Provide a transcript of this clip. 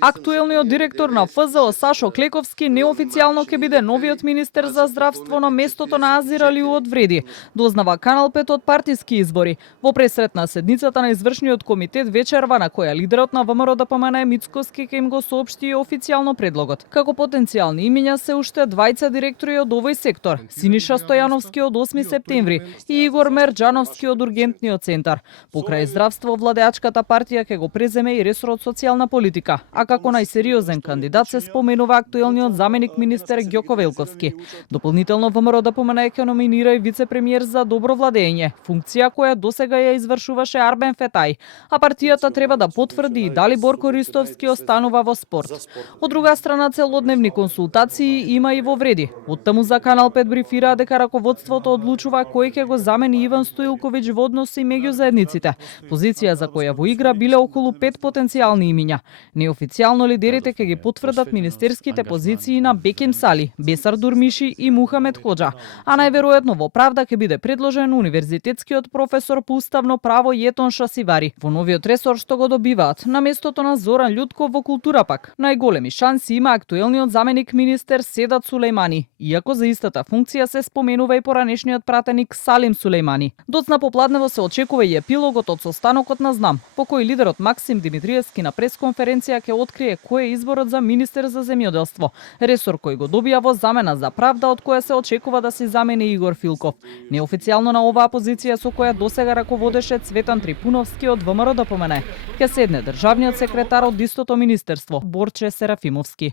Актуелниот директор на ФЗО Сашо Клековски неофицијално ќе биде новиот министер за здравство на местото на Азир Алиу Вреди, дознава Канал 5 од партиски избори. Во пресрет на седницата на извршниот комитет вечерва на која лидерот на ВМРО ДПМН Мицкоски ќе им го соопшти официјално предлогот. Како потенцијални имиња се уште двајца директори од овој сектор: Синиша Стојановски од 8 септември и Игор Мерџановски од Ургентниот центар. Покрај здравство, владеачката партија ќе го преземе и ресорот социјална политика, а како најсериозен кандидат се споменува актуелниот заменик министер Ѓоко Велковски. Дополнително ВМРО ДПМН ќе номинира и вице-премиер за добро владење, функција која досега ја извршуваше Арбен Фетај, а партијата треба да потврди и дали Борко Ристовски останува во спорт. Од друга страна, целодневни консултации има и во Вреди. Оттаму за Канал 5 брифираа дека раководството одлучува кој ќе го замени Иван Стоилковиќ во односи меѓу заедниците, позиција за која во игра биле околу 5 потенцијални имиња. Неофицијално лидерите ќе ги потврдат министерските позиции на Беким Сали, Бесар Дурмиши и Мухамед Хоџа, а најверојатно во правда ќе биде предложен универзитетскиот професор по уставно право Јетон Шасивари во новиот ресор што го добиваат на местото на Зоран Љутков во култура пак. Најголеми шанси има актуелниот заменик министер Седат Сулејмани, иако за истата функција се споменува и поранешниот пратеник Салим Сулејмани. Доцна попладнево се очекува и епилогот од состанокот на ЗНАМ, по кој лидерот Максим Димитриевски на пресконференција ќе открие кој е изборот за министер за земјоделство, ресор кој го добија во замена за правда, од која се очекува да се замени Игор Филков. Неофицијално на оваа позиција со која досега раководеше Цветан Трипуновски од ВМРО ДПМН, ќе седне државниот секретар од истото министерство Борче Серафимовски.